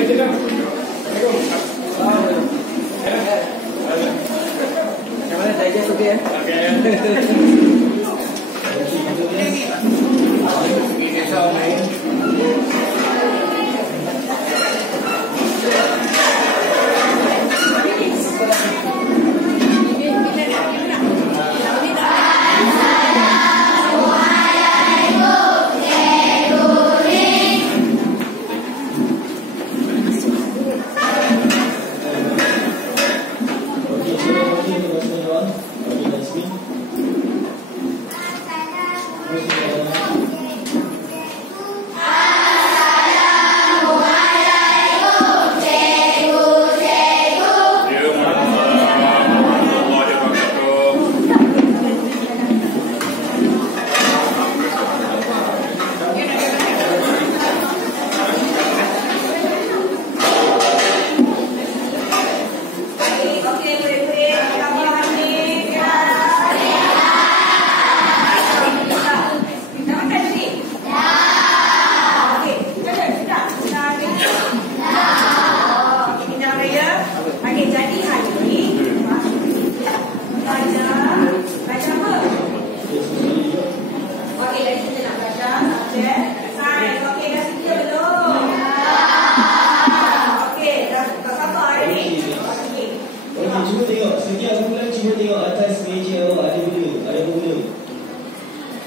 Yang mana digest okey ya? Cuba tengok, setiap bulan cuba tengok atas meja awak ada benda, ada benda.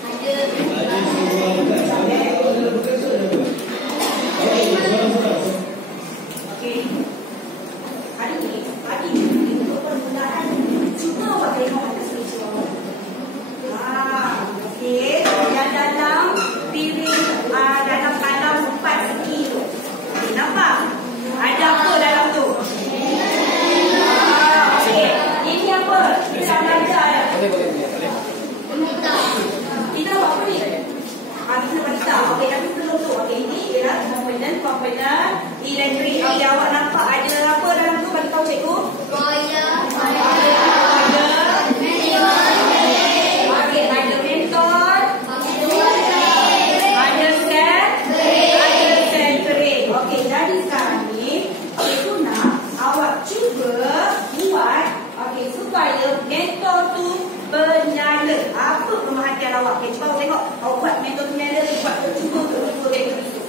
Ada semua dekat sana. Awak dah bukan sana ada. Okey, sorang-sorang. Okey. Hari ni, pagi ni untuk permulaan cuba awak tengok atas meja awak. Okey, yang dalam piring dalam talam 4 segi tu. Okey, nampak? Ada apa dalam tu? Ini apa? Kita belajar ya? Kita buat apa ni? Kita baca. Okey, tapi belum tu. Okey, ini ialah komponen elektrik. Okey, awak nampak ada apa dalam tu? Bagi tahu cikgu. Okey, ada mentol. Ada sel kering. Okey, jadi sekarang ni cikgu nak awak cuba buat supaya mentol tu menyala. Apa pemerhatian awak? Okay, cuba awak tengok. Awak buat mentol tu menyala. Buat cuba tengok itu.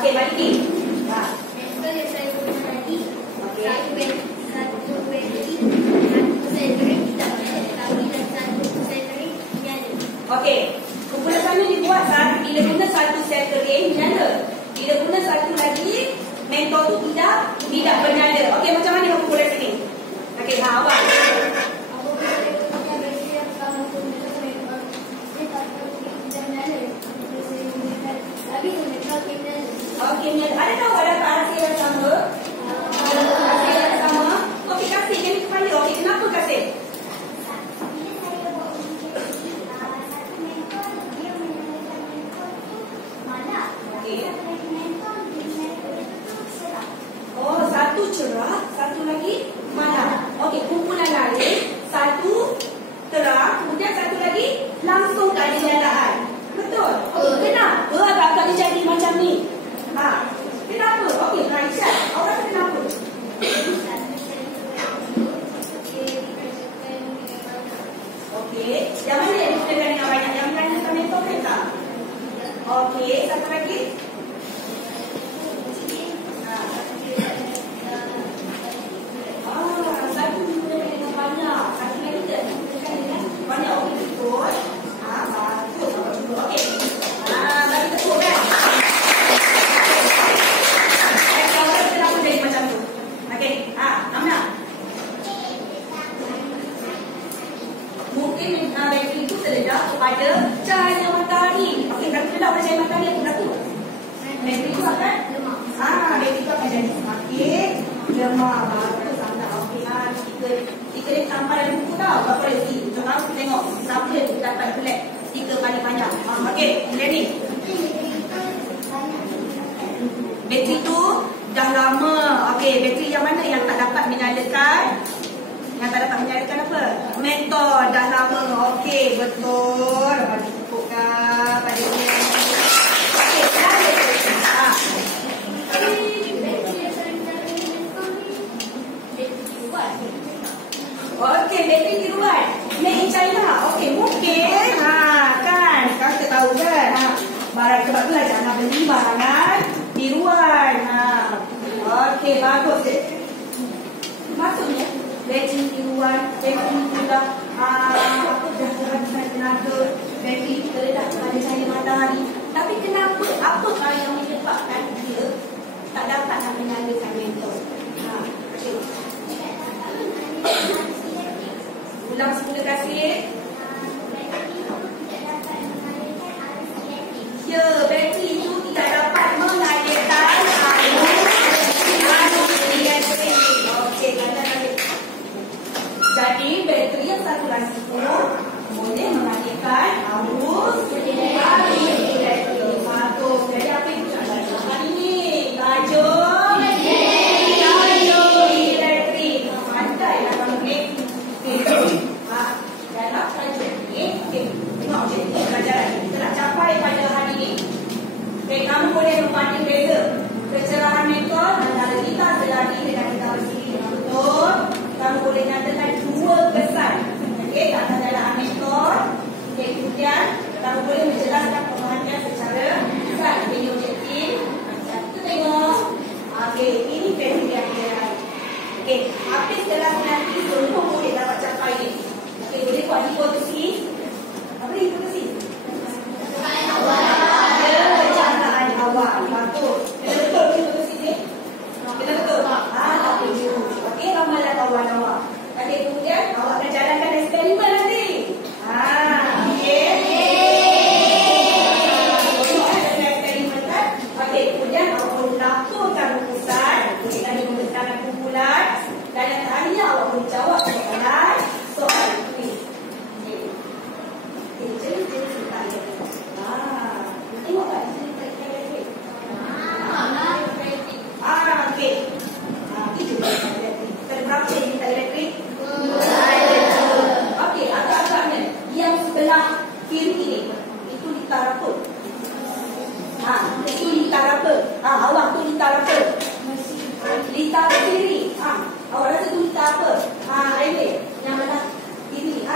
Okey, balik ni. Mentol yang saya guna tadi. Okey. Satu bateri, satu sentering tidak tapi dan satu sentering nyala. Okey. Keputusannya dibuat saat bila guna satu sentering nyala. Bila guna satu lagi, mentol tu tidak bernyala. Okey, macam mana keputusan ni? Okey, awal. Amna. Mungkin bateri itu terletak kepada cahaya matahari. Okey, kalau terletak pada cahaya matahari apa berlaku? Bateri itu akan lemah. Bateri itu akan jadi semakin lemah. Baru sangat. Okey, kita ni tampal dalam buku tau. Berapa lagi? Contoh kita tengok. Berapa dia dapat tulis stiker panjang-panjang. Okey, kemudian ni. Bateri tu dah lama. Okey, bateri yang mana yang tak dapat menyalakan? Yang tak dapat menyalakan apa? Mentor dah lama. Okey, betul. Bagi tepukkan pada dia. Okey, dah ada. Okey, bateri tiruan. Made in China. Okey, mungkin. Kan. Sekarang kita tahu kan. Barang sebab itulah jangan beli barangan tiruan. Okey, bagus. Maksudnya bateri tiruan, bateri sudah dah kehabisan tenaga, bateri terletak pada cahaya matahari. Tapi kenapa? Apa yang menyebabkan dia tak dapat nak menyalakan mentor? Okey. Ulang semula kasih. Ya, bateri itu tidak dapat mengalirkan arus elektrik. Okey, jadi bateri yang satu lagi itu boleh mengalirkan arus elektrik. Bagus. Jadi apa yang kita belajar hari ini? Tajuk elektrik. Pandailah kamu ni. Dalam tajuk ni, tengok je pelajaran kita nak capai pada hari ini. Kamu boleh membanding beza kecerahan mentor antara litar selari dengan litar bersiri dengan betul. Kamu boleh nyatakan dua kesan dalam mentor. Kemudian kamu boleh menjelaskan pemerhatian secara kesan. Ini objektif. Kita tengok. Ini kriteria yang habis setelah nanti semua boleh dapat capai ni. Boleh buat hipotesis. Apa hipotesis? Jangan awal. Bagus. Kena betul hipotesis ni? Kena betul? Tak perlu. Okey, ramalan awal-awal. Okey, kemudian awak akan jalankan eksperimen nanti. Okey. Eksperimen kan? Okey, kemudian awak boleh laporkan rumusan. Boleh tadi menggunakan kumpulan. Dan yang terakhir awak boleh jawab soalan kuis. Tengok tak di sini elektrik. Okey. Itu elektrik. Berapa yang kita elektrik? Okey, agak-agaknya yang sebelah kiri ini itu litar apa? Itu litar apa? Awak tu litar apa? Litar kiri. Awak rasa tu litar apa? Ini yang belah kiri.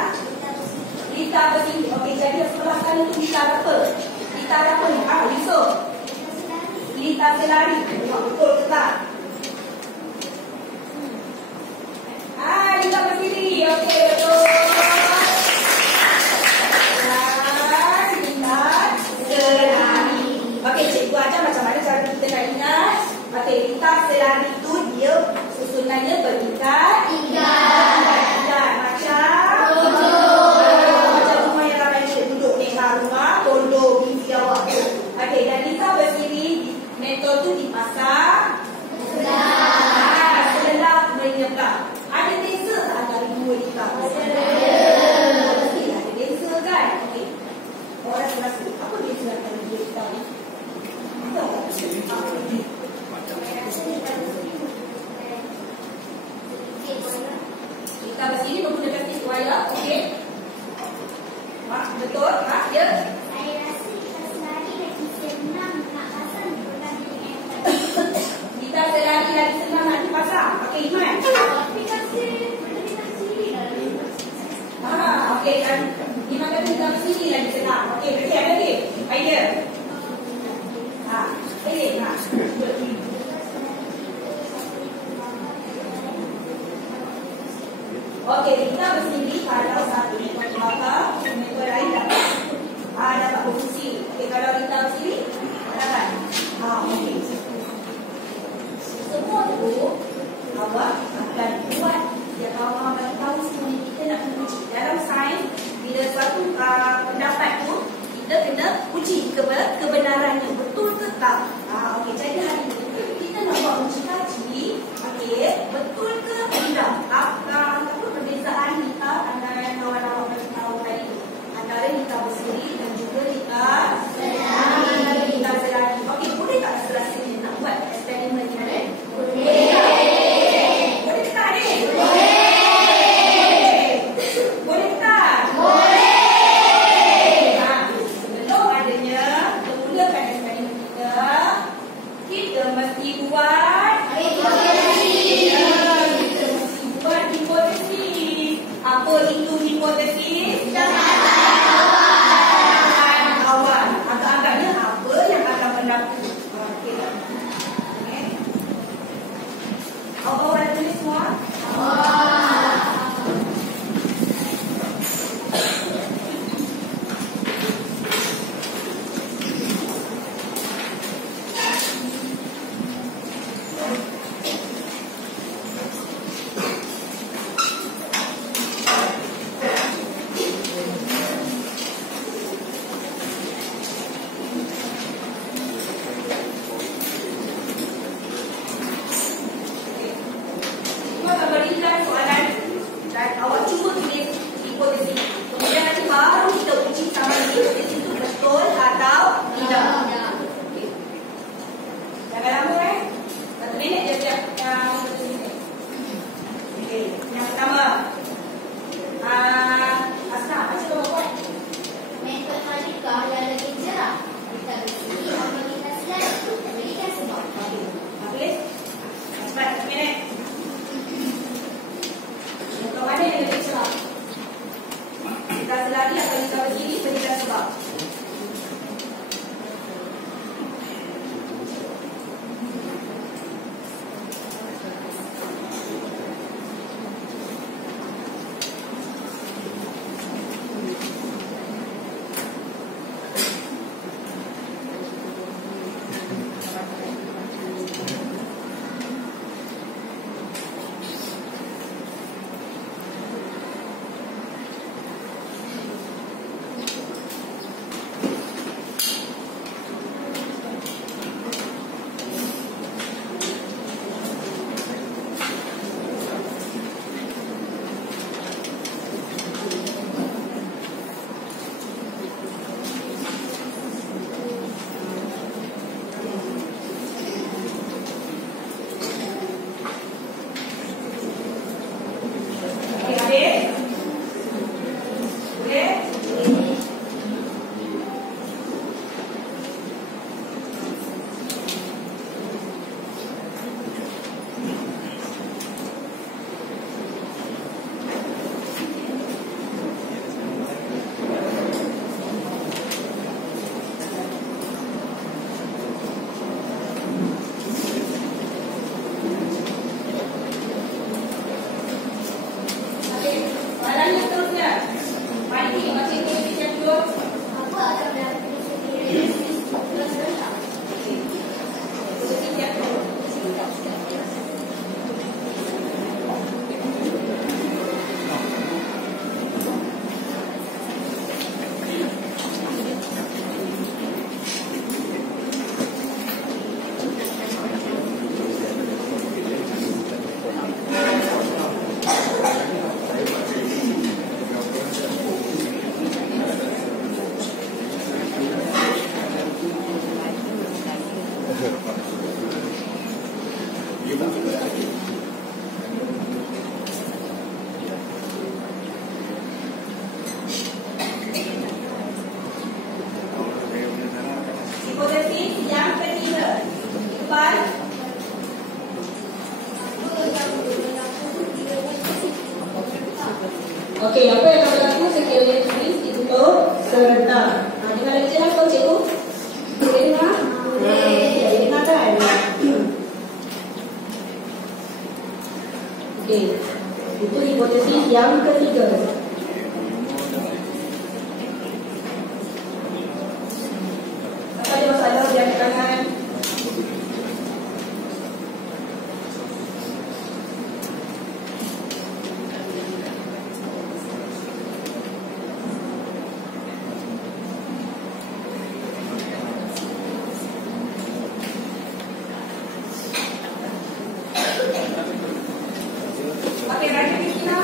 Litar bersini. Okey, jadi sebelah kanan tu litar apa? Litar apa ni? Risau. Litar selari. Betul ke tak? Litar bersini. Okey, betul. Litar selari. Okey, cikgu ajar macam mana cara kita nak ingat. Okey, litar selari tu dia susunannya berlitar. Litar macam macam rumah yang ramai duduk ni. Rumah kondo biji awak tu. Okey, dan litar bersiri mentor tu dipasang sebelah menyebelah. Ada beza tak antara dua litar? Ada beza kan? Okey. Orang rasa apa beza antara dua litar ni? Litar bersiri menggunakan stick wire. Okey. Betul? Ya? Saya rasa litar selari lagi senang nak pasang berbanding Litar selari lagi senang nak dipasang. Okey, Iman. tapi kasi litar sendiri Okey kan. Iman kata litar bersiri lagi senang. Okey, berarti ada lagi idea. Okey, kita bersendiri kalau satu mentor terbakar, mentor lain dapat dapat berfungsi. Okey, kalau kita bersendiri dapat. Okey. Semua tu awak akan buat. Ya, kawan-kawan bagi tahu semua ni kita nak kena uji. Dalam sains, bila suatu pendapat tu, kita kena uji kebenarannya. Betul ke tak? Okey, jadi hari ini kita nak buat uji kaji. Okey, betul ke tidak? Apa perbezaan kita antara kawan-kawan bagi tahu tadi tu? Antara kita bersiri dan juga kita selagi. Okey, boleh tak selagi ni nak buat eksperimen ni? Boleh. Boleh tak ni? Boleh tak? Sebelum adanya kita mulakan eksperimen kita mesti buat hipotesis. Apa itu hipotesis? Awal. Agak-agaknya apa yang akan berlaku? Okey. Awal ada tulis semua? Okey, apa yang akan berlaku sekiranya tulis ditutup serentak. Dengar lagi jelas kau cikgu? Boleh dengar? Boleh dengar kan? Okey, itu hipotesis yang ketiga. Apa ada masalah di angkat tangan? Okey, Raja Kristina.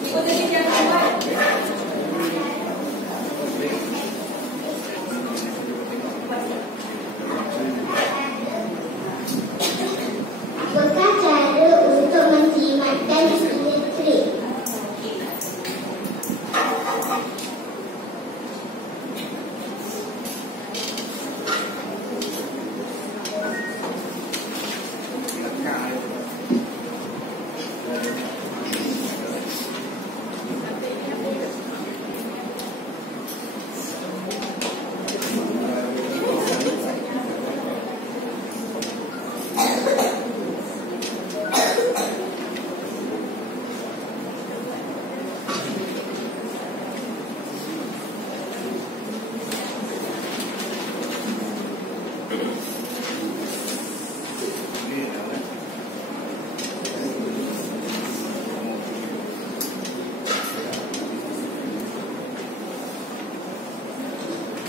Ikuti yang keempat. Apakah cara untuk menjimatkan elektrik?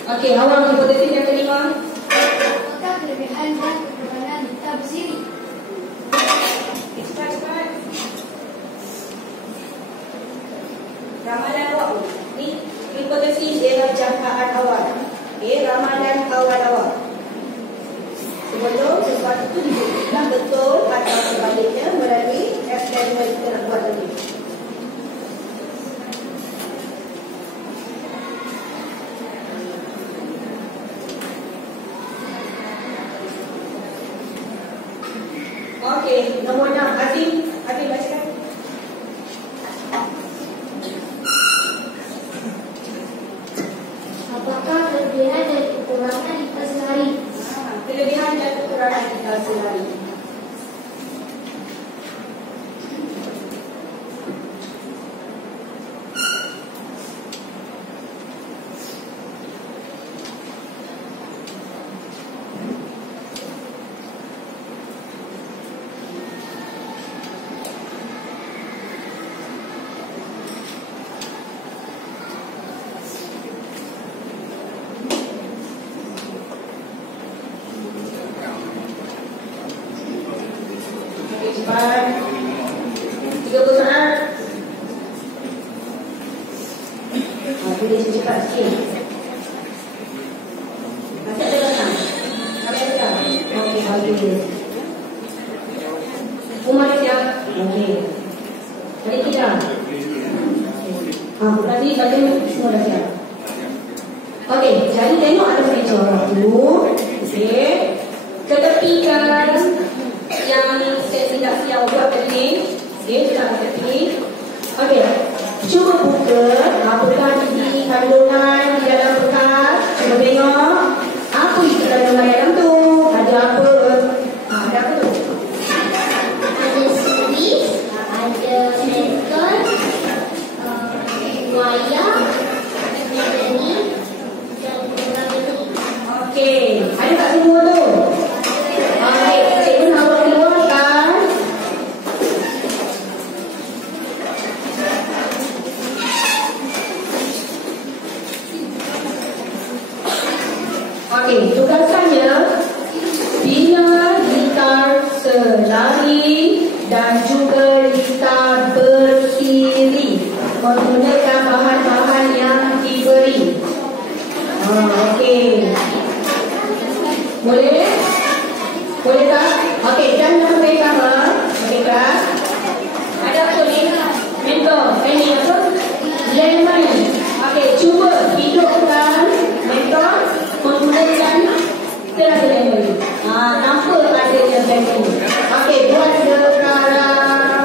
Okey, awal hipotesis yang kelima. Apakah kelebihan dan kekurangan tabziri? Cepat-cepat. Ramalan awak. Ni hipotesis ialah jangkaan awal. Okey, ramalan awal-awal. Sebelum sesuatu itu dibuktikan betul atau sebaliknya melalui eksperimen kita nak buat lagi. Okey, nombor 6. Azim bacakan. Apakah kelebihan dan kekurangan lipas sehari? Kelebihan dan kekurangan kita sehari. Cepat. 30 saat. Boleh cepat sikit. Masih ada datang? Ada datang? Okey, bagus. Umar siap? Okey. Ada tidak? Berarti bagi semua dah siap. Okey, jadi tengok ada sejarah tu. Okey. Ketepikan yang saya tidak siap buat tadi. Okey, sudah tepi. Okey. Cuba buka apakah isi kandungan di dalam bekas. Cuba tengok apa isi kandungan dalam tu. Ada apa? Ada apa tu? Ada series, ada handphone, wayar, bateri dan program. Okey, ada tak semua tu? Okey, cikgu nak buat keluarkan. Okey, tugasannya bina gitar selari dan juga gitar bersiri menggunakan bahan-bahan yang diberi. Okey. Boleh? Boleh tak? Okey, jangan sampai sama. Okey tak? Ada apa ni? Mentor. Ini apa? Lemon. Okey, cuba hidupkan mentor menggunakan terasa lemon. Tanpa adanya lemon. Okey, buat sekarang.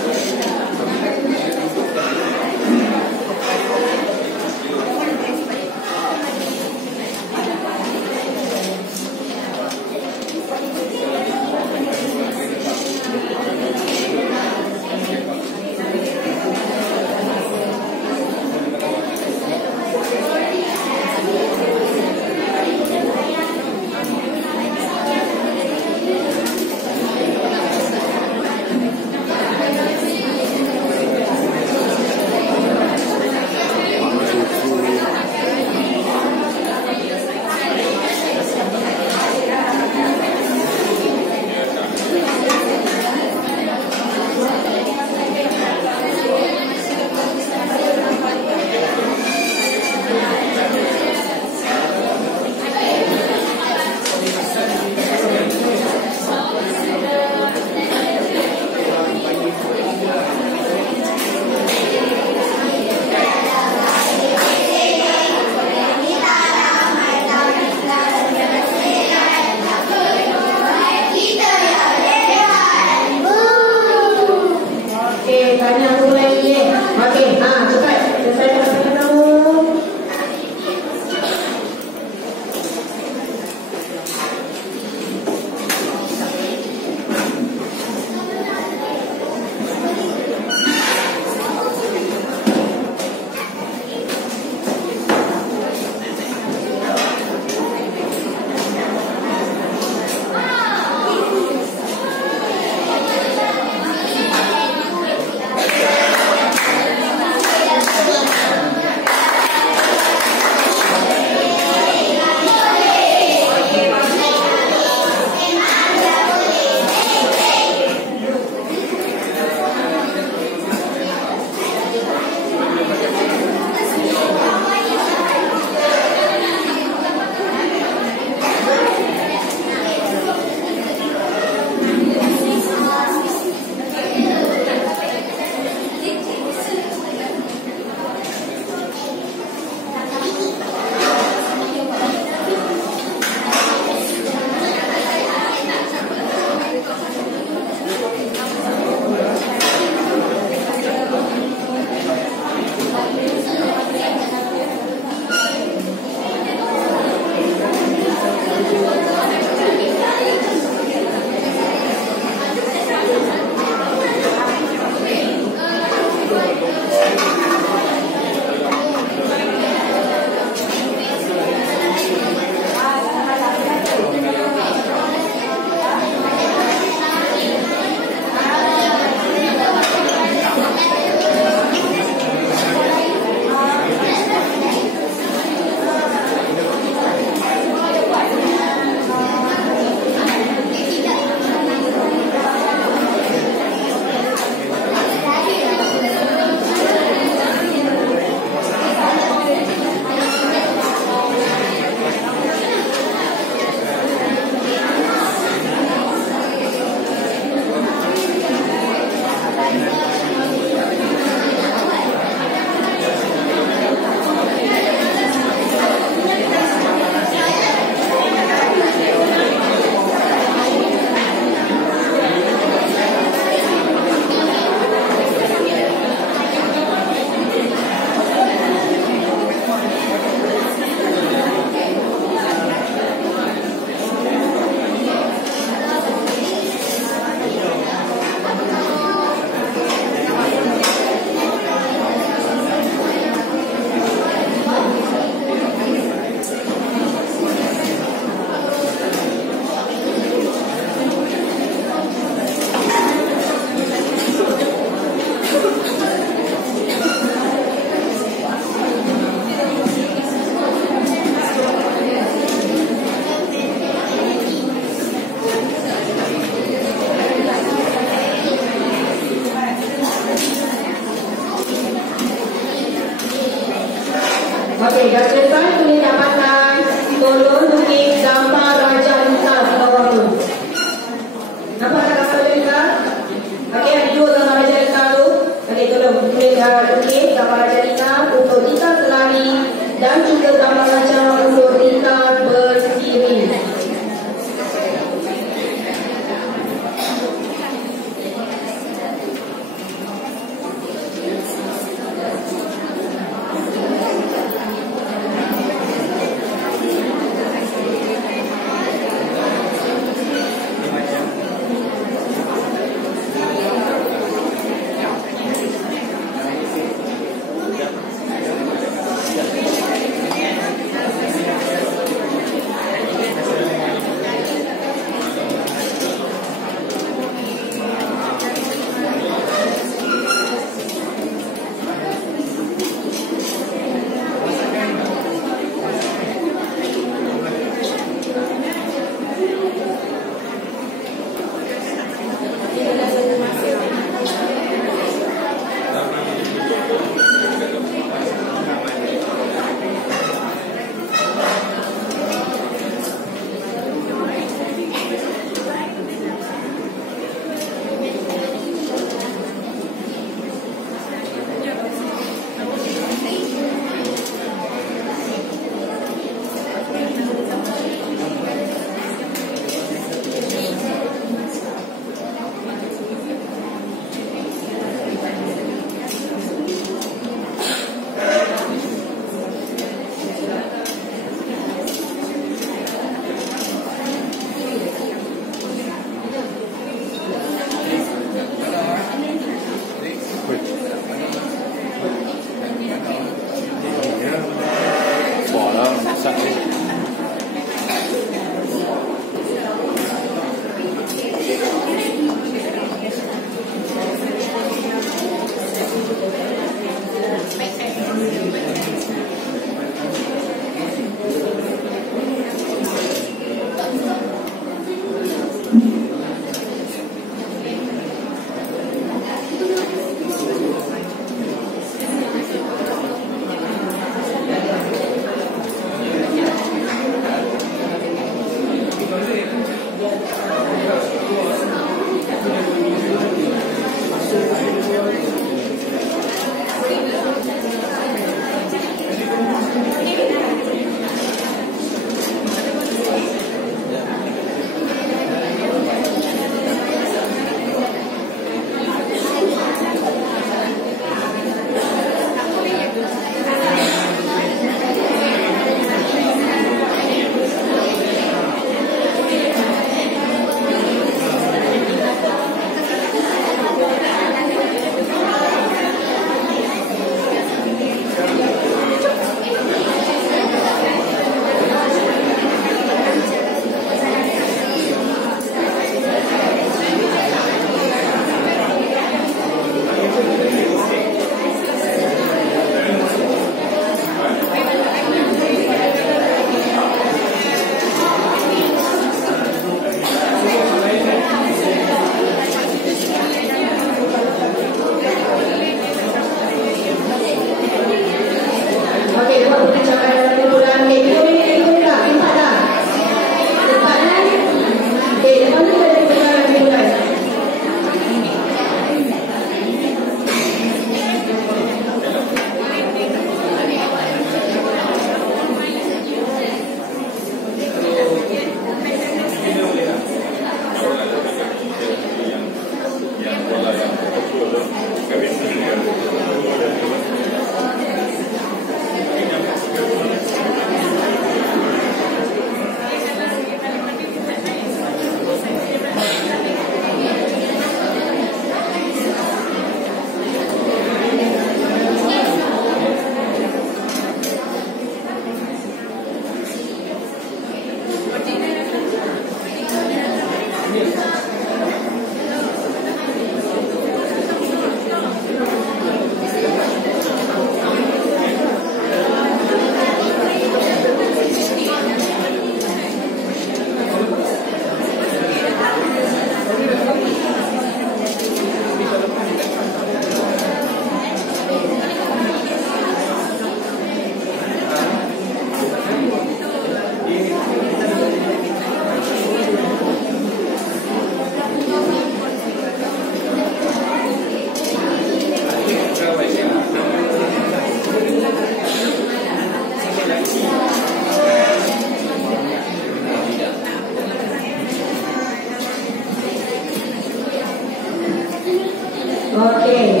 Okey.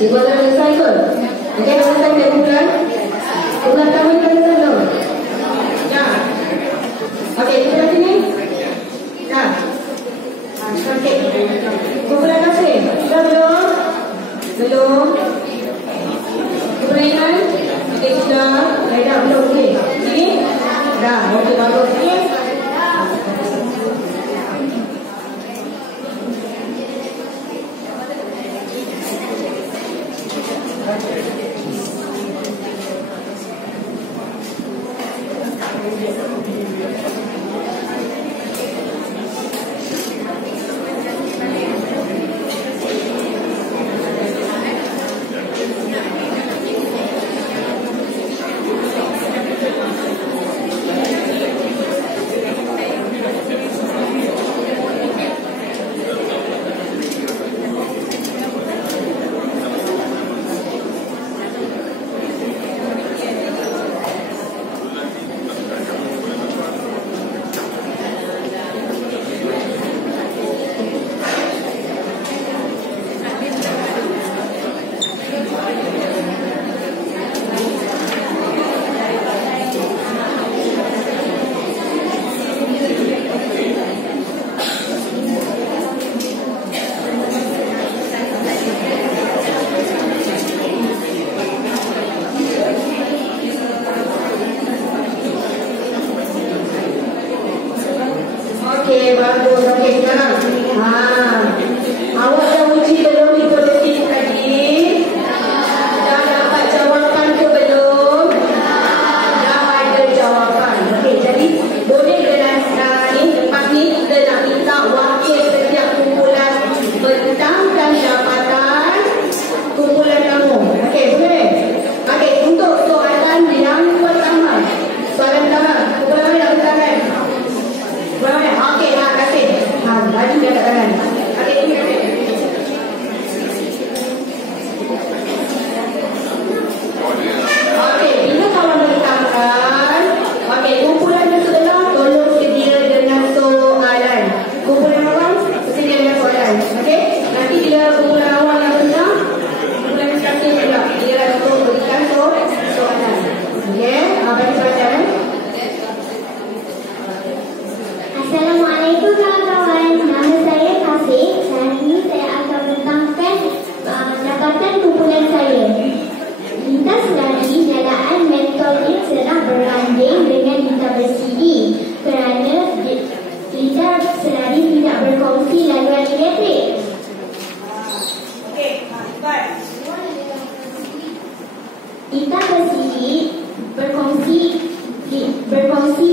Cikgu akan selesai kot. Okey, selesai ke kumpulan? Kumpulan pertama kita selesai belum? Ya. Okey, kumpulan sini? Ya. Okey. Kumpulan kasih? Sudah belum? Belum. Kumpulan Iman? Okey, sudah. Dah belum? Okey. Sini? Dah. Okey, bagus. Okey. Okey, bagus. Okey, sekarang. Awak dah uji belum di politik tadi? Dah dapat jawapan ke belum? Dah ada jawapan. Okey, jadi boleh dengan lepas ni kita nak minta wakil setiap kumpulan bentangkan jabatan kumpulan kamu. Okey, boleh? Okey, untuk soalan yang pertama. Soalan pertama, kumpulan mana nak bentangkan? Okey, terima kasih. Baju dia kat tangan. Okey, ini. Okey, bila kawan bentangkan, okey, kumpulan yang sebelah tolong sedia dengan soalan. Kumpulan awam sedia dengan soalan. Okey, nanti bila kumpulan awam yang bentang, kumpulan yang kasih juga dia untuk berikan soalan. Okey, bagi soalan. Assalamualaikum kawan-kawan. Nama saya Kasih. Hari ini saya akan bentangkan jabatan kumpulan saya. Lintas selari jalaan mentoring sedang beranding dengan lintas bersidi kerana lintas selari tidak berkongsi laluan elektrik. Okey, baik. Lintas bersidi berkongsi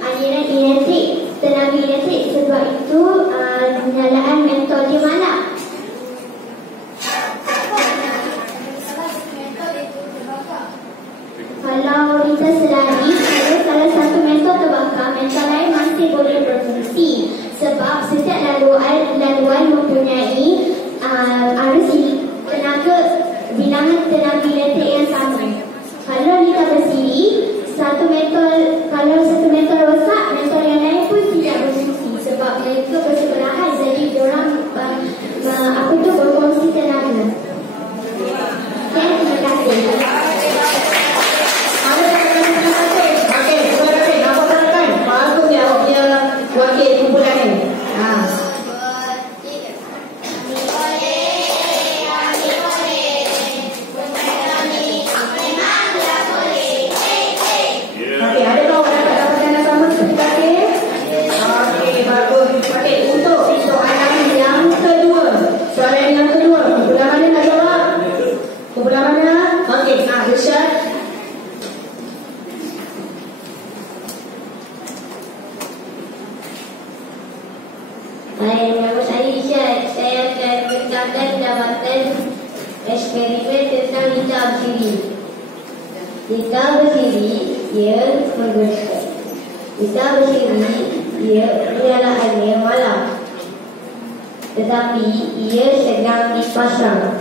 aliran elektrik, tenaga elektrik. Sebab itu penyalaan mentor di mana? Kalau lintas selari, kalau salah satu mentor terbakar, mentor lain masih boleh berfungsi. Sebab setiap laluan mempunyai arus tenaga, bilangan tenaga elektrik yang sama. Kalau lintas bersiri, kalau satu mentor rosak, mentor yang lain pun tidak berfungsi. Sebab mereka bersebelahan, jadi diorang berkongsi tenaga. Terima kasih. Okey, terima kasih. Nampak kan? Bagus dia awak punya wakil kumpulan ni. Okey, adakah awak dapat dapatkan yang sama seperti tadi? Okey, bagus. Okey, untuk soalan yang kedua. Soalan yang kedua. Kumpulan mana nak jawab? Kumpulan mana? Okey, Irsyad. Hai, nama saya Irsyad. Saya akan bentangkan jabatan eksperimen tentang lintas bersiri. Lintas bersiri, ia menggunakan. Lintas bersiri, ia penyalahannya malam. Tetapi ia sedang dipasang.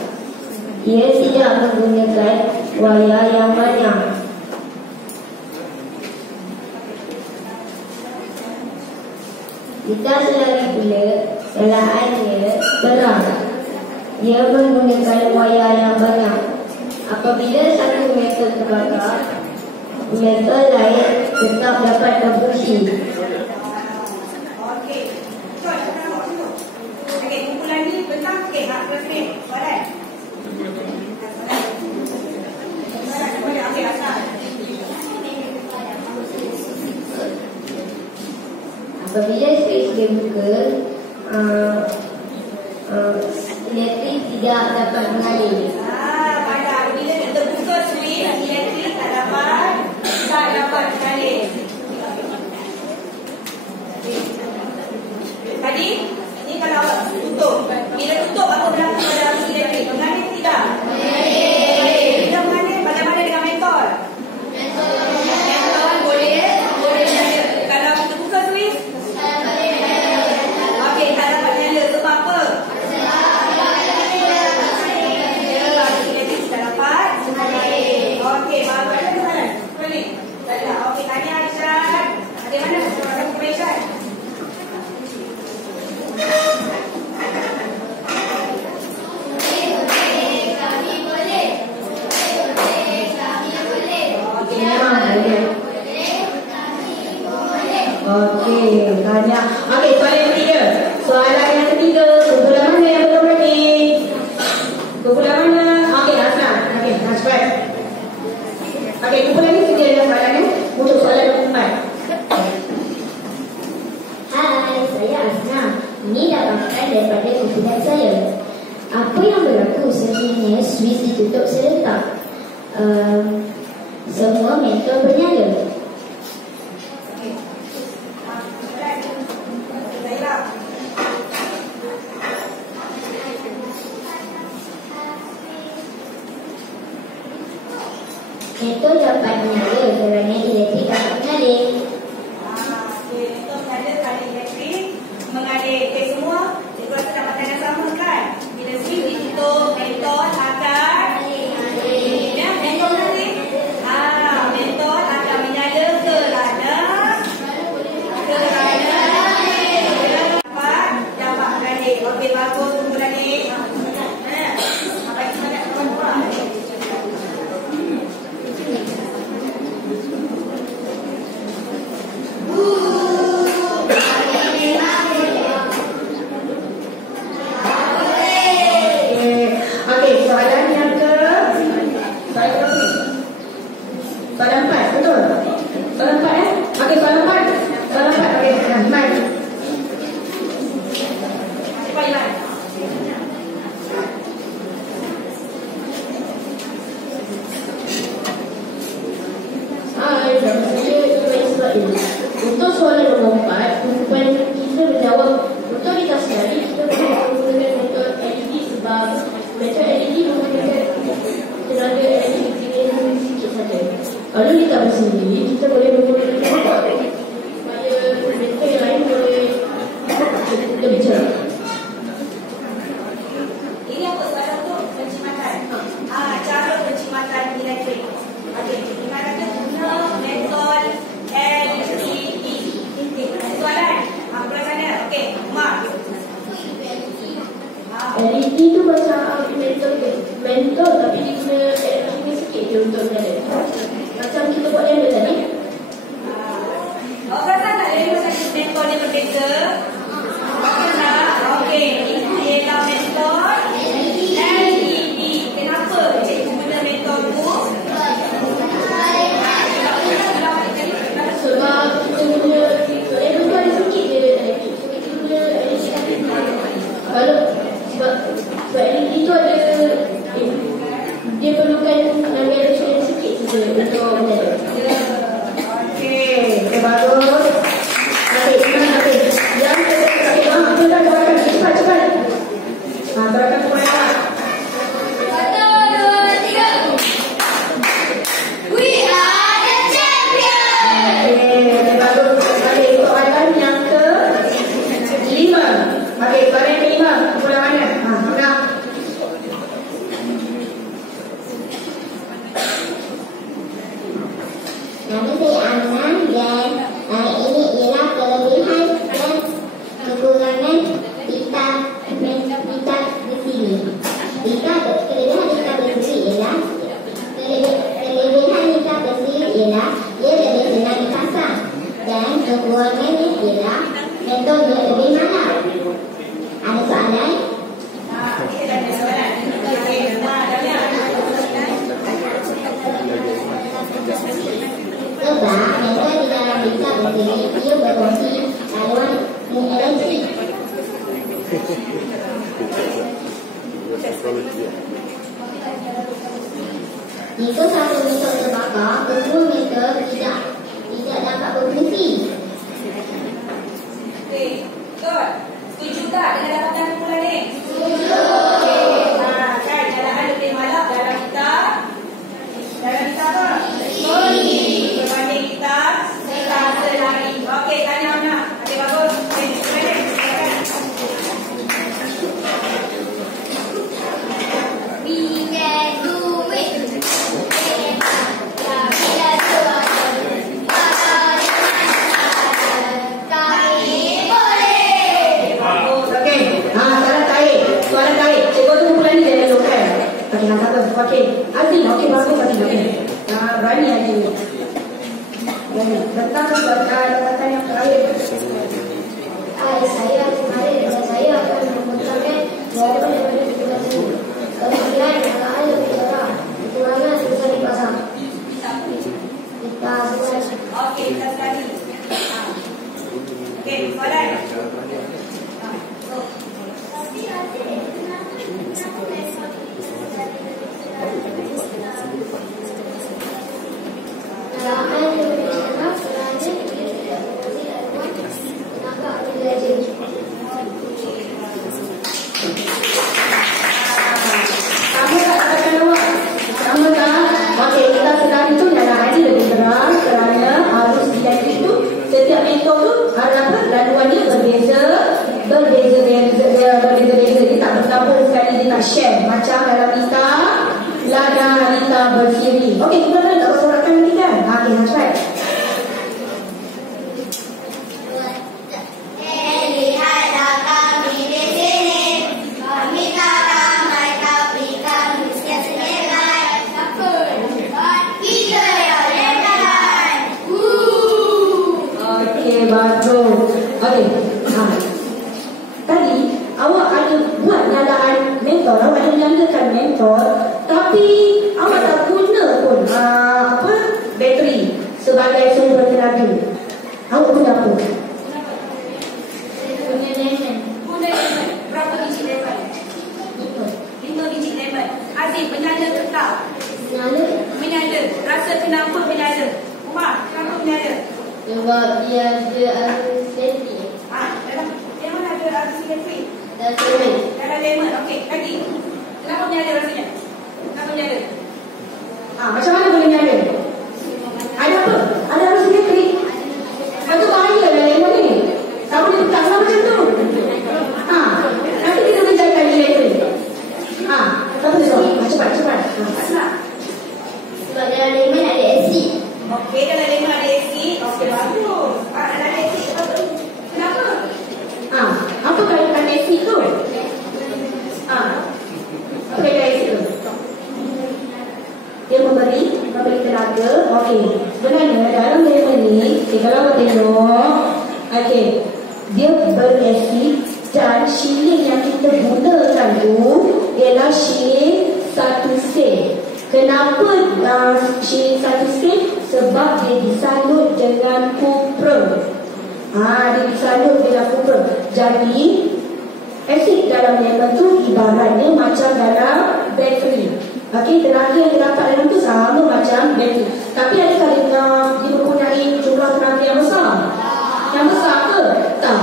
Ia tidak menggunakan wayar yang banyak. Lintas selari pula, nyalaannya terang. Dia menggunakan wayar yang banyak. Apabila satu metal terbakar, metal lain tetap dapat berfungsi. Okey. Jom, kita tengok dulu. Okey, kumpulan ni benar. Okey, hak berframe. Soalan. Okey, asal. Apabila switch dibuka, elektrik tidak dapat mengalir. Pada bila terbuka switch, elektrik tak dapat mengalir. Tadi, ini kalau awak tutup. Bila tutup, apa berlaku pada arus elektrik? Mengalir tidak? Bila mengalir, bagaimana dengan mentol? Mentol boleh menyala. Kalau kita buka switch, okey, tak dapat menyala. Sebab apa? Okey, baru ada soalan. Boleh? Okey, tanya Aisyah. Bagaimana soalan Aisyah? Okey, tanya. Okey, soalan yang ketiga. Soalan yang ketiga, kumpulan mana yang belum lagi? Kumpulan mana? Okey, Asna. Okey, cepat. Okey, kumpulan ni sedia dah soalannya untuk soalan keempat. Hai, saya Asna. Ini dapatkan daripada kumpulan saya. Apa yang berlaku sekiranya switch ditutup serentak? Semua mentol bernyala. Mentol dapat menyala kerana elektrik dapat mengalir. Okey, itu menyala kerana elektrik mengalir. Okey, semua cikgu rasa dapatkan yang sama kan? Bila switch ditutup, mentol akan ya, mentol nanti mentol akan menyala kerana dapat mengalir. Okey, bagus kumpulan ni. Apa yang banyak kawan-kawan? Okey, soalan yang ke soalan 4, betul? Soalan 4 Okey, soalan 4. Soalan 4, okey. Mai. Cepat Iman. Hai, nama saya Iman Ismail. Untuk soalan nombor 4, kumpulan kita menjawab untuk dikasihani kita boleh menggunakan metode LED sebab metode LED menggunakan tenaga elektrik yang sikit saja. Kalau ditambah sendiri, kita boleh menggunakan metode supaya metode yang lain boleh lebih cerah. Ini apa soalan untuk pencimatan? Cara pencimatan elektrik. Okey, kita kata guna metode LED. Soalan? Belah sana. Okey, Mak. LED tu macam mentol tapi dia guna elektrik sikit je untuk menyala. Macam kita buat yang tadi. Awak perasan tak dari macam mentol dia berbeza? Betul tak? Okey, itu ialah mentol LED. Kenapa cikgu guna mentol tu? Sebab kita guna LED tu ada sikit je elektrik. So kita guna LED sikit. Kalau sebab LED tu ada dia perlukan tenaga elektrik sikit saja untuk menyala. metode lebih mana? Ada soalan? Okey, dah ada soalan. Okey, dah Sebab metode di dalam bintang berdiri ia berfungsi laluan elektrik. Jika satu meter terbakar, kedua meter tidak dapat berfungsi. Okey, betul. Setuju tak dengan dapatan kumpulan ni? Setuju. Okey, kan jalan lebih malap dalam kita apa? Soli. Berbanding kita selari. Okey, tanya mana? Okey, bagus. Okey, silakan. We can do it. Okey, Azim, okey bagus Azim. Okey. Berani Azim. Berani. Tentang dapatan yang terakhir. Saya kemarin dan saya akan memutarkan jawapan daripada tugas ini. Kemudian kakak lebih cerah. Kekurangan bisa dipasang. Kita sekali. Okey, kita sekali. Okey, soalan. Dalam lebih cerah kerana dia tidak berfungsi laluan tenaga belajar. Sama tak katakan awak? Sama tak? Okey, kita sedang itu dalam hari lebih terang kerana arus elektrik itu setiap meter tu laluannya berbeza. Dia tak bergabung sekali, dia tak share macam dalam lita bersiri. Okey, kita nak bersorakan nanti kan? Okey, that's right. Lihatlah kami di sini, kami tak ramai tapi kami senilai. Kita yang hebat. Okey, bagus. Okey. Tadi awak ada buat nyalakan mentor, awak ada nyalakan mentor, tapi awak tak guna pun bateri sebagai sumber tenaga. Awak guna apa? Punya lemon. Guna lemon. Berapa biji lemon? 5 biji lemon. Azim, menyala ke tak? Menyala. Rasa kenapa menyala? Umar, kenapa menyala? Sebab dia ada safety. Dalam lemon ada arus elektrik. Dan lemon. Dalam lemon, okey. Lagi. Kenapa menyala rasanya? Kenapa menyala? Macam mana boleh nyala? Ada apa? Ada arus elektrik. Itu bahaya dalam lemon ni. Tak boleh pegang macam tu. Nanti kita boleh jaga elektrik. Tak boleh soal. Cepat. Asal? Sebab dalam lemon ada asid. Okey, dalam lemon ada asid. Okey, bagus. Dalam asid. Kenapa? Apa kaitan asid tu? Apa kaitan asid tu? Dia memberi tenaga. Okey, sebenarnya dalam lemon ni, kalau awak tengok, okey, dia berasid dan shilling yang kita gunakan tu ialah shilling 1 sen. Kenapa shilling 1 sen? Sebab dia disalut dengan kupra. Dia disalut dengan kupra. Jadi asid dalam lemon tu ibaratnya macam dalam bateri. Okey, tenaga yang didapat dalam tu sama macam bateri. Tapi adakah dia mempunyai jumlah tenaga yang besar? Yang besar ke? Tak.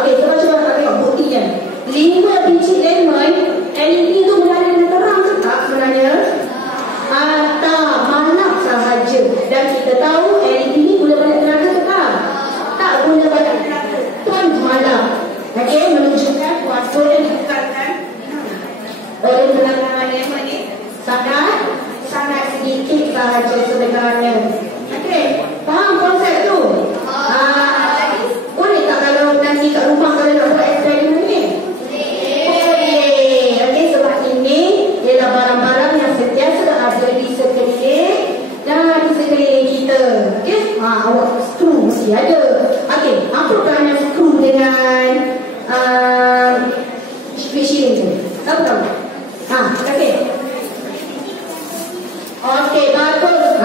Okey, cuba tengok buktinya. 5 biji lemon, LED tu berada dengan terang ke tak sebenarnya? Tak, manap sahaja. Dan kita tahu LED ni guna banyak tenaga ke tak? Tak guna banyak tenaga. Tuan malam. Okey, menunjukkan kuasa yang ditekankan oleh tenaga lemon ni sangat sedikit sahaja sebenarnya. Okey, faham konsep tu? Boleh tak kalau nanti kat rumah kalau nak buat eksperimen ni? Boleh. Okey, sebab ini ialah barang-barang yang sentiasa ada di sekeliling dan di sekeliling kita. Okey. dengan fishing tu. Tahu? Okey. Okey, bagus.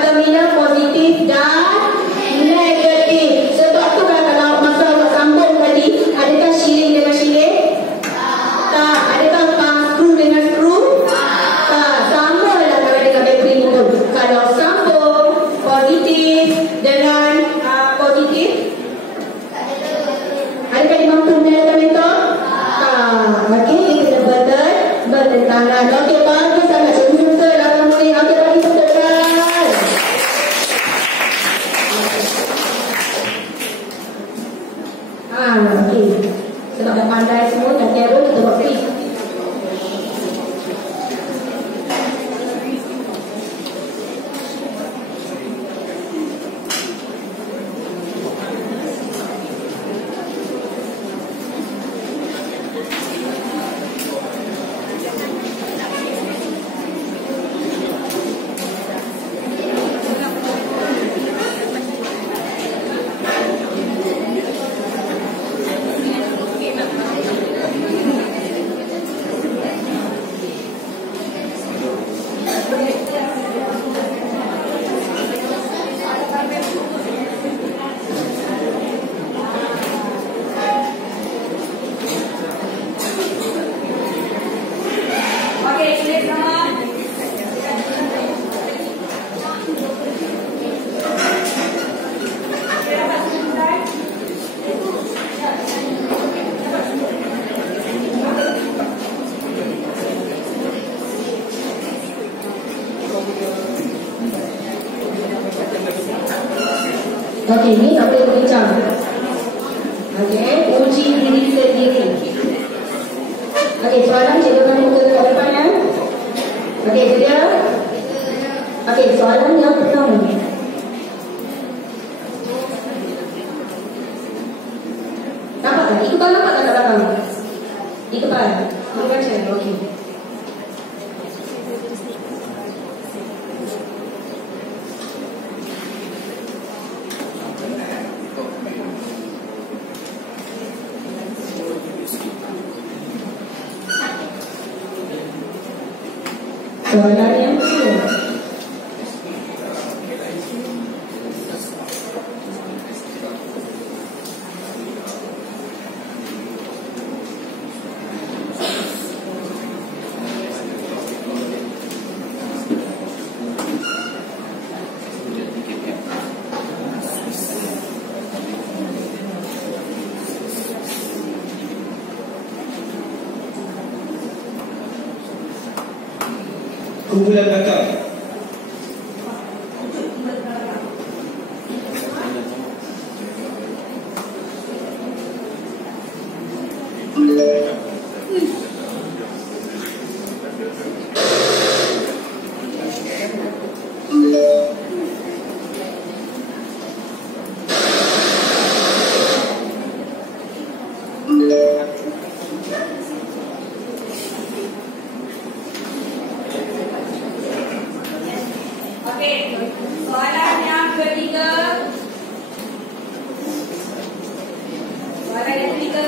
Terminal positif dan negatif. Sebab tu kalau masa awak sambung tadi, adakah shilling dengan shilling? Tak. Adakah skru dengan skru? Tak. Sama lah kalau dengan bateri itu. Kalau sambung positif dengan positif, adakah dia mampu menyalakan motor? Okey, kita bertentangan. Okey, bagus sangat. Cikgu betul lah kamu ni. Okey, bagi betulkan. Okey. Sebab dah pandai semua, dah terus kita buat free. Okey, ni tak boleh berbincang. Okey, uji diri sendiri. Okey, soalan cikgu akan buka ke depan ya. Okey, sedia? Okey, soalan yang pertama. Nampak tak? Iqbal nampak tak kat belakang? Iqbal, boleh baca? Okey. Soalan yang kedua. Kumpulan belakang. Soalan yang ketiga. Soalan yang ketiga.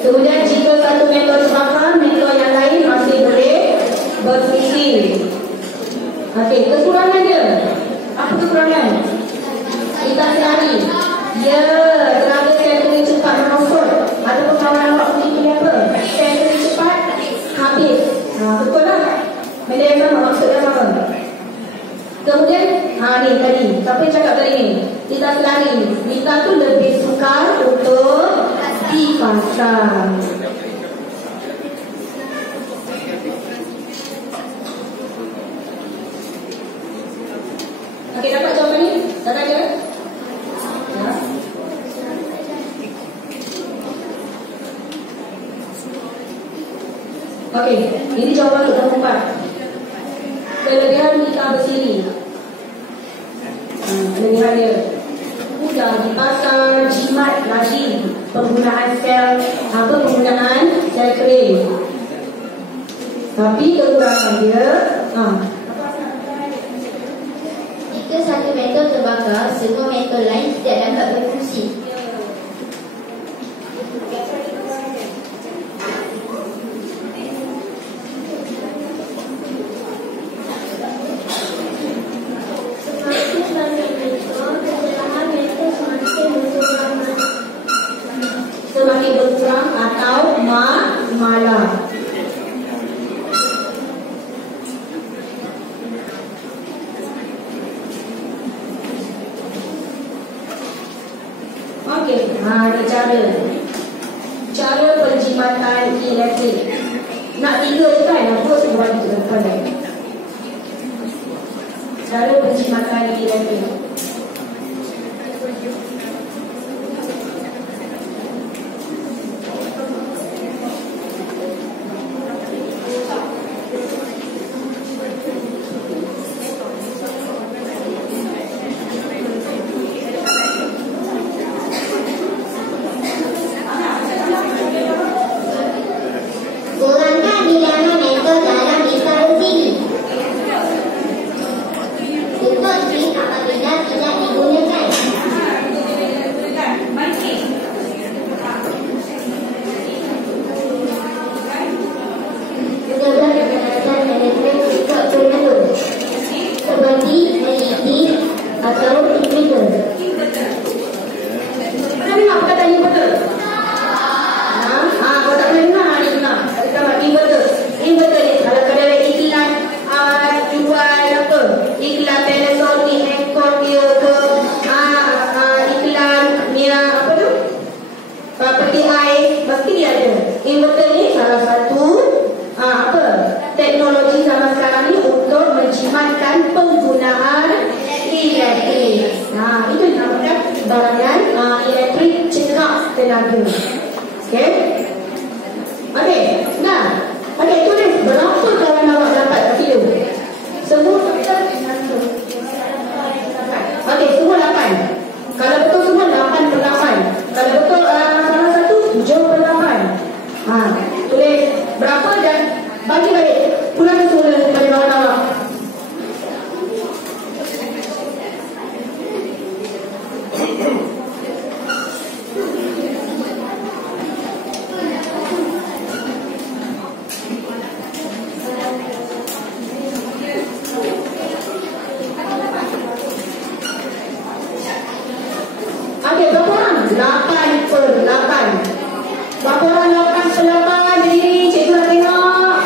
Kemudian jika satu mentor terbakar, mentor yang lain masih boleh berfungsi. Okey, kekurangan dia. Apa kekurangan? Kita selari. Ya, tenaga sentral cepat merosot. Ataupun kawan awak punya apa? Sentral cepat habis. Betul lah. Benda yang sama, maksudnya sama. Kemudian, ni tadi. Siapa yang cakap tadi ni? Kita selari. Kita tu lebih sukar untuk dipasang. Okey, dapat jawapan ni? Dapat dia? Ya. Okey, ini jawapan untuk nombor 4. Kelebihan kita bersiri. Kelebihan dia mudah dipasang, jimat lagi. Penggunaan sel, penggunaan sel kering. Tapi kekurangan dia, Jika satu metal terbakar, semua metal lain tidak dapat berfungsi. Semakin banyak metal, kecerahan metal semakin berkurang. Semakin berkurang atau malah. Okey, ada cara penjimatan elektrik. Nak 3 je kan? Apa sebab itu pandai? Cara penjimatan elektrik. Kurangkan bilangan metal dalam listah sini. Tutup trik apabila tidak digunakan. Juga kekerasan elektrik tidak berlalu seperti LED atau inverter. Pernah dengar perkataan yang betul? Kalau tak pernah dengar, ni dengar. Ada inverter. Inverter ni kalau ada iklan jual apa? Iklan Panasonic, Hancock dia ke iklan Mia apa tu? Peti air, pasti dia ada. Inverter ni salah satu teknologi zaman sekarang ni untuk menjimatkan penggunaan elektrik. Itu dinamakan barangan elektrik cekap tenaga. Okey? Okey, okey, tulis berapa kawan awak dapat video? Semua okey, semua 8. Kalau betul semua 8/8. Kalau betul salah satu 7/8. Tulis berapa dan bagi balik. Pulang semula kepada kawan awak. Okey, berapa orang? 8/8. Berapa orang 8/8? Jadi cikgu nak tengok.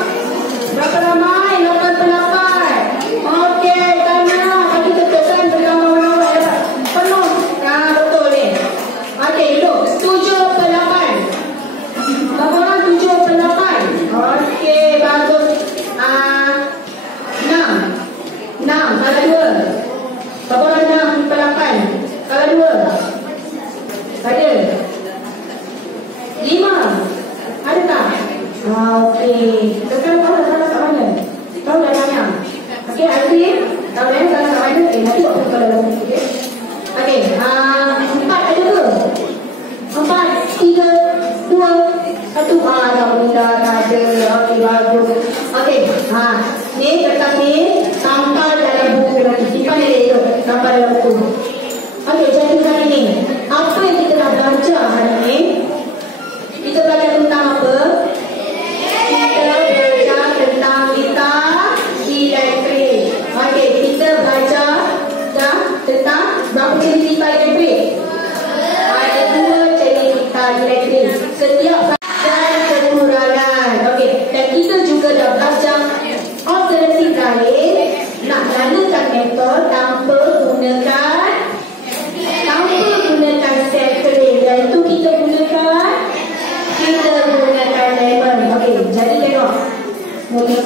Berapa ramai? 8/8. Okey, tanya. Bagi tekan pertama orang dapat penuh. Betul ni. Okey, duduk. 7/8. Berapa orang 7/8? Okey, bagus. 6. Kalau 2. Berapa orang 6/8? Kalau 2. Ada 5. Ada tak? Okey. Sekarang tahu dah salah kat mana? Tahu dah tanya. Okey, Azim. Tahu dah salah kat mana? Nanti buat perkara dalam buku. Okey. 4 ada ke? 4, 3, 2, 1. Alhamdulillah tak ada. Okey, bagus. Okey. Ni kertas ni tampal dalam buku nanti. Simpan dia elok. Tampal dalam buku. Okey, jadi hari ni apa yang kita dah belajar hari ni? Kita belajar tentang apa? Kita belajar tentang listah elektrik. Okey, kita belajar tentang berapa jenis listah lain nak jalankan metod tanpa gunakan setting, iaitu kita gunakan lemon. Okey, jadi tengok. Mula.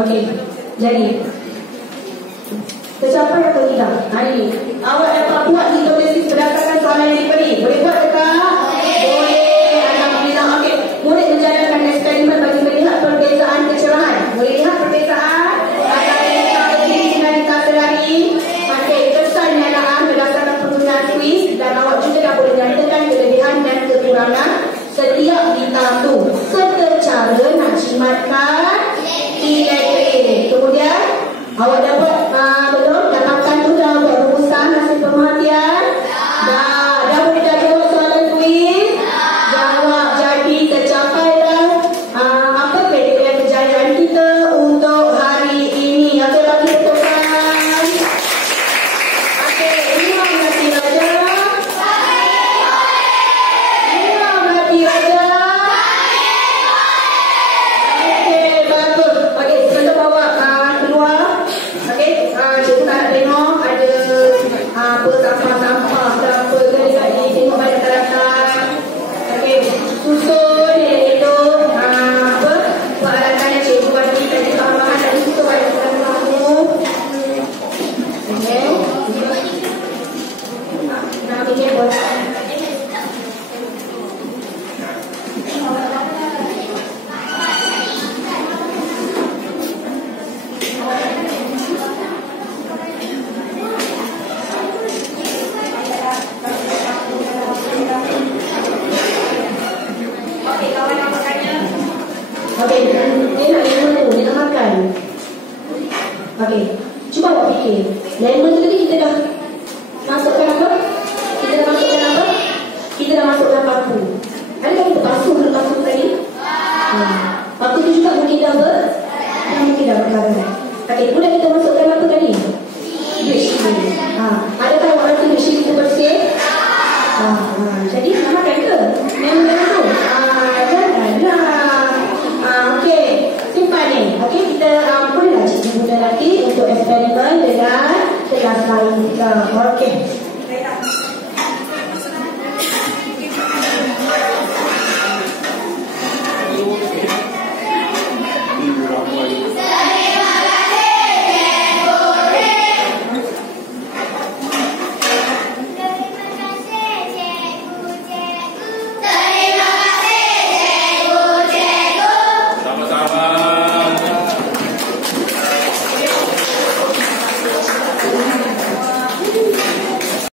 Okey, jadi tercapai atau tidak? Hari ini awak dapat buat hipnosis berdasarkan soalan yang diberi. Boleh buat tak? Boleh. Alhamdulillah. Okey, murid menjalankan eksperimen bagi melihat perbezaan kecerahan. Boleh lihat perbezaan antara lintah berdiri dengan lintah selari. Okey, kesan penyalaan berdasarkan penggunaan kuis, dan awak juga dah boleh nyatakan kelebihan dan kekurangan setiap lintah tu serta cara nak jimatkan elektrik. Kemudian awak dapat belum dapatkan tu dah buat rumusan hasil pemerhatian? Dah boleh dah jawab soalan kuis? Jawab. Jadi tercapailah apa kriteria kejayaan kita untuk hari ini. Okey, bagi tepukan. Okey, Imam Hati Raja. Imam Hati Raja. Okey, bagus. Okey, kita bawa keluar. Okey, cikgu nak tengok ada apa sampah-sampah ke apa ke dekat ni. Tengok banyak peralatan. Okey, susun elok apa peralatan yang cikgu bagi tadi, bahan-bahan tadi susun banyak peralatan kamu. Okey. Nak fikir boleh. Okey, dia nak lemon tu, dia nak makan. Okey, cuba awak fikir. Lemon tu tadi kita dah masukkan apa? Kita dah masukkan paku. Adakah kita basuh dulu paku tadi? Paku tu juga mungkin dah berkarat. Okey, kemudian kita masukkan apa tadi? Bersih. Adakah awak rasa bersih itu bersih? Jadi nak makan ke? Lemon tu? Janganlah. Okey, simpan ni. Okey, kita bolehlah cikgu guna lagi untuk eksperimen dengan kelas lain kita. Okey.